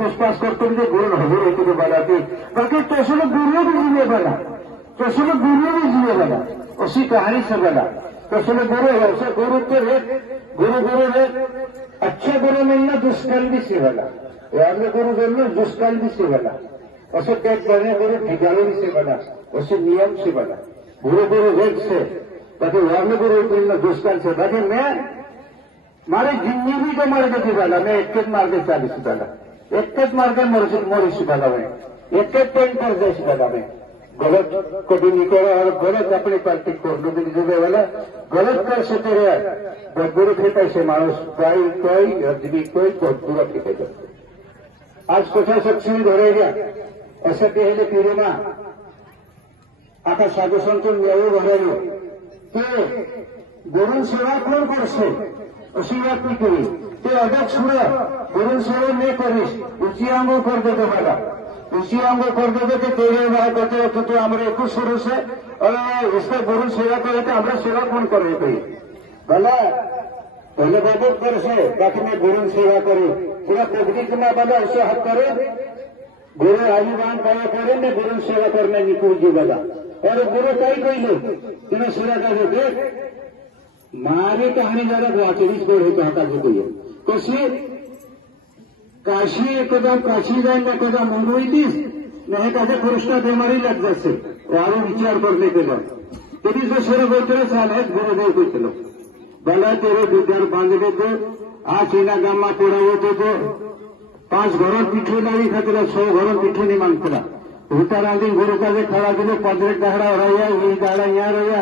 पुष्पास करते जे गुरु हजूर होती तो बड़ा थी बाकी तोसलो गुरु भी जीवे बना तोसलो गुरु भी जीवे बना उसी कहानी से बना तोसलो गुरु है उसे गुरु तो है गुरु है अच्छा गुरु मिलना दुष्काल भी से बना वाले गुरु मिलना दुष्काल भी से बना उसे कैद करने गुरु ठिकाने भी से बना उसे नियम से बना गुरु वेद से बाकी वाले गुरु मिलना दुष्काल से बाकी मैं मारे जिंदगी को मार के वाला मैं एक मार के 40 वाला एक मार के मोरिश वाला मैं एक पेन पर देश वाला मैं गलत कभी नहीं करो और गलत अपनी पार्टी को लोग वाला गलत कर सकते रहे गुरु के पैसे मानुष कोई रजनी कोई गुरु के पैसे आज कोथा सक्षमी धरे गया ऐसे पहले पीढ़ी में आका साधु संत मेव भरायो कि गुरु सेवा कौन कर उसी बात नहीं करी ते अध्यक्ष हुआ गुरु सेवा नहीं करीस उसी आंगो कर देते वाला उसी आंगो कर देते कि तेरे बात करते हो तो हमारे 21 शुरू से और इसका गुरु सेवा करे तो हमारा सेवा कौन करे कोई भला पहले बहुत कर से बाकी मैं गुरु सेवा करूं पूरा पब्लिक में वाला ऐसे हक करे गुरु आजीवन पाया करे मैं गुरु सेवा करने निकुल जी वाला और गुरु कई कोई लोग तुम्हें सेवा कर देख मारे कहानी जरा वाचरीच गोड होतो हातात होतो कशी काशी एकदम काशी जाईन एखादा मुंबईतीस न एखाद्या कृष्णा बेमारी लग जासे वारो विचार करने केला तरी जो शेर बोलते साले गुरुदेव कोइतलो भला तेरे विद्यार बांधले तो आ चीना गामમાં પોડાવો તો 5 ઘરો પીઠું લાવી ખાતરા 100 ઘરો પીઠું ની માંગતરા ઉતારાદી ગુરુ કાજે ખડા દિલો 15 દાડા રહ્યા એ દાડા અહીંયા રહ્યા